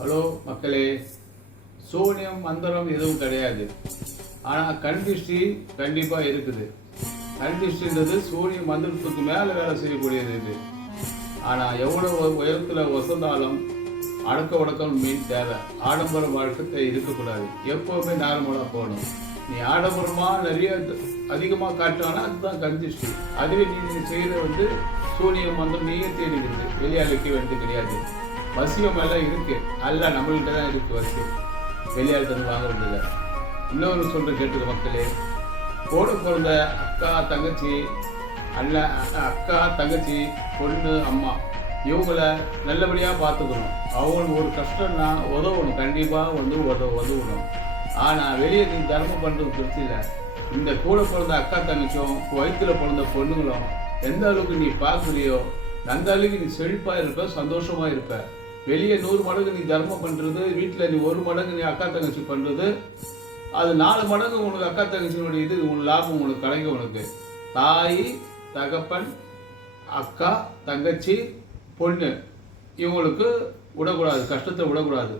Hello மக்களே, சூனியம் மந்திரம் எதுவும் கிடையாது. ஆனால் கண் திருஷ்டி கண்டிப்பாக இருக்குது. கண் திருஷ்டின்றது சூனிய மந்திரத்துக்கு மேலே வேலை செய்யக்கூடியது இது. ஆனால் எவ்வளோ உயரத்தில் வசந்தாலும் அடக்க உடக்கம் மீன் தேவை. ஆடம்பர வாழ்க்கை இருக்கக்கூடாது. எப்போவுமே நார்மலாக போகணும். நீ ஆடம்பரமாக நிறைய அதிகமாக காட்டுவானா அதுதான் கண் திருஷ்டி. அதுவே நீ செய்கிற சூனிய மந்திரம் நீயே தேடிக்கிறது. வெளியால் வைக்க வேண்டியது கிடையாது. வசியம் எல்லாம் இருக்கு, அல்ல நம்மள்கிட்ட தான் இருக்கு வசியம். வெளியாள்கிட்ட வாங்க வேண்டியது. இன்னொரு சொல்ற கேட்டுக்க மக்களே, கூட பிறந்த அக்கா தங்கச்சி, அண்ணன் அக்கா தங்கச்சி, பொண்ணு அம்மா, இவங்கள நல்லபடியாக பார்த்துக்கணும். அவங்களுக்கு ஒரு கஷ்டம்னா உதவணும், கண்டிப்பாக உதவணும். ஆனால் வெளியே நீ தர்மம் பண்ணுறது பிரச்சனை இல்லை. இந்த கூட பிறந்த அக்கா தங்கச்சியும் வயிற்றுல பிறந்த பொண்ணுங்களும் எந்த அளவுக்கு நீ பார்க்குறியோ அந்த அளவுக்கு நீ செழிப்பாக இருப்ப, சந்தோஷமாக இருப்ப. வெளியே 100 மடங்கு நீ தர்மம் பண்ணுறது, வீட்டில் நீ 1 மடங்கு நீ அக்கா தங்கச்சி பண்ணுறது, அது 4 மடங்கு உனக்கு அக்கா தங்கச்சியினுடைய உன் லாபம் உனக்கு கிடைக்கும். உனக்கு தாய் தகப்பன் அக்கா தங்கச்சி பொண்ணு இவங்களுக்கு விடக்கூடாது, கஷ்டத்தை விடக்கூடாது.